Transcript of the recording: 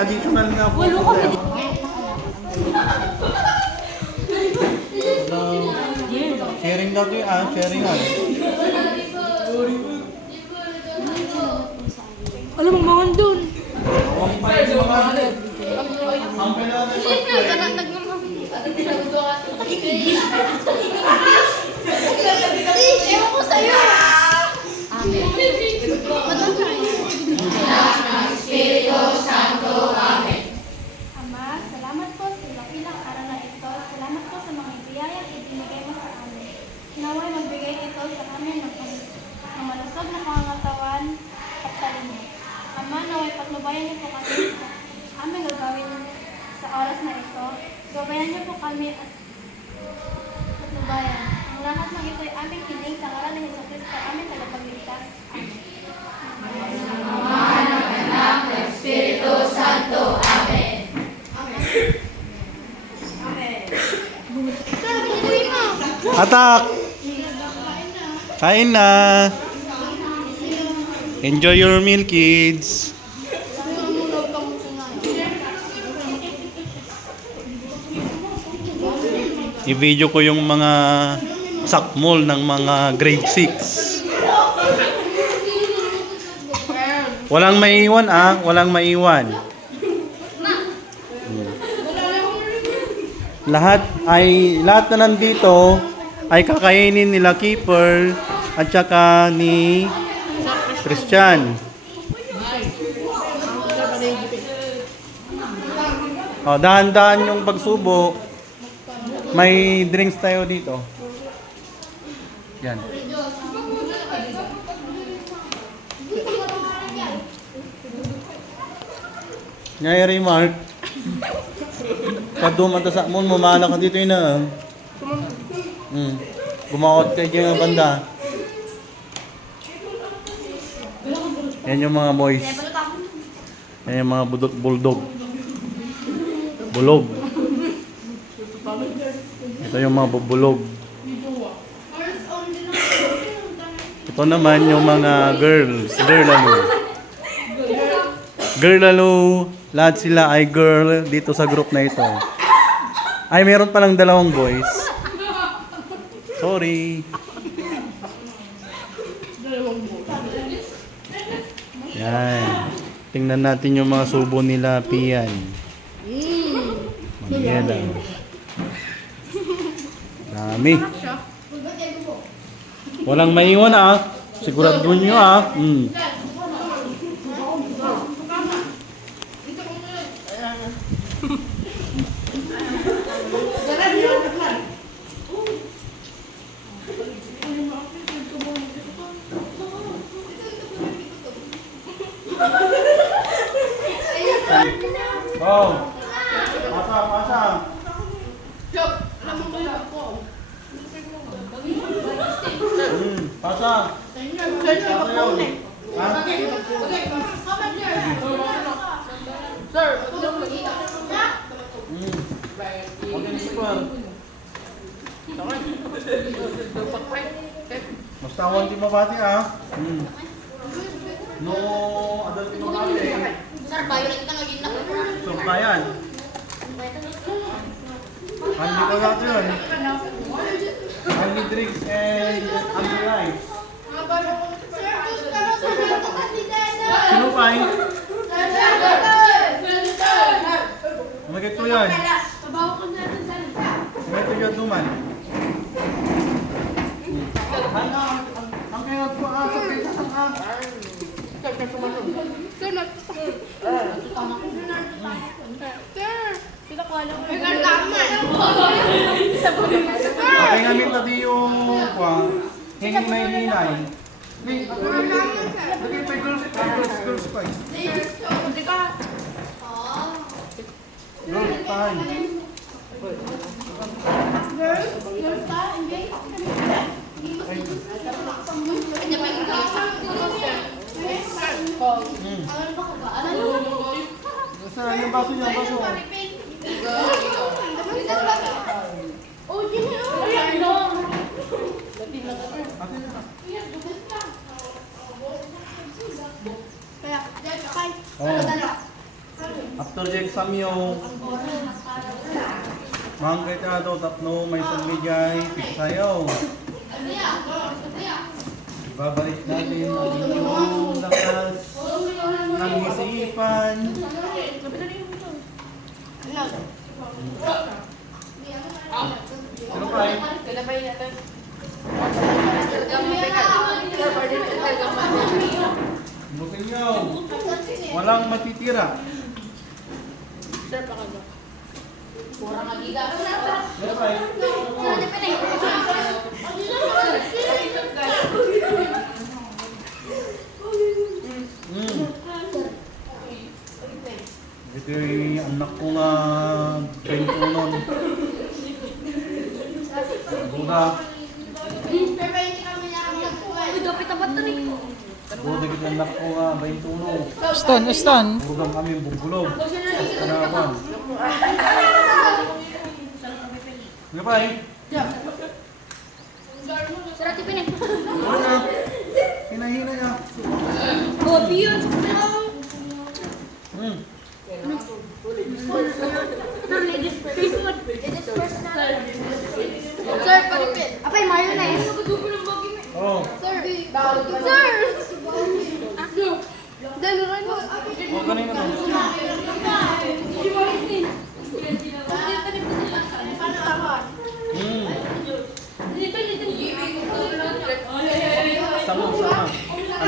Additional nga po. Sharing daw kayo sharing nga. Alam mo mga doon. Ewan ko sa'yo. Espiritu Santo. Amen. Ama, salamat po sa ilang araw na ito. Salamat po sa mga biyayang ibinigay mo sa amin. Naway magbigay ito sa amin ng malusog na pangangatawan at talino. Ama, naway patnubayan niyo po kami sa aming gagawin sa oras na ito. Gabayan niyo po kami at patnubayan. Ang lahat ng ito ay aming hiling sa ngalan ni Jesucristo, aming tagapagligtas. Amen. Espiritu Santo. Amen. Atak! Kain na! Enjoy your meal, kids! I-video ko yung mga sakmol ng mga grade 6. Walang maiwan walang maiwan. Lahat na nandito ay kakainin nila Keeper at saka ni Christian. Dahan-dahan yung pagsubo. May drinks tayo dito. Yan. Ngayon Mark. Kadumata sa mo, mamala ka dito na. Gumakot kayo yung banda. Yan yung mga boys. Yan yung mga bulldog. Bulog. Ito yung mga bubulog. Ito naman yung mga girls. Girl lalo. Lahat sila ay girl dito sa group na ito. Ay, meron palang 2 boys. Sorry. Yan. Tingnan natin yung mga subo nila, Pian. Magyela. Dami. Walang maiwan Sigurado nyo Oh. Pasa. Pasa. Sir, Mas tawag di mabati No, adult di mabati. Sir, violet ka naging So, bayan. Hindi ko natin yun. Only drinks and ambulize. Sino pa Magkito yan. Magkito yan duman. Ang kaya po sa pesa Okay namin tadi yung hingin may hinay. Lagay pa girls pa. Hindi ka. Girls time. Girls ka? Engage? Kanya pa yung Saan yung baso niya? Baso. Oh, Jimmy, oh. Ayan, no. Atin na. Kaya, kay. Oh. After the exam yung mga kaitado, tatlo may sagbigay, sayaw. Babalik natin ang inyong lakas ng isipan. Sino pa eh? Bukin nyo. Walang matitira. Kurang magiga. Sino pa eh? Ito yung anak ko nga pintunon. Buda. Buda kita anak ko nga pintunon. Ston. Budang kami bubulog. Kanapan. Ano pa eh? Sarap tipin eh. Ano na? Hinahina niya. Kopi yun. Sir, paripin. Apay, mayonnaise. Oh. Sir. Sir. Daluran mo. Oh, kanina to.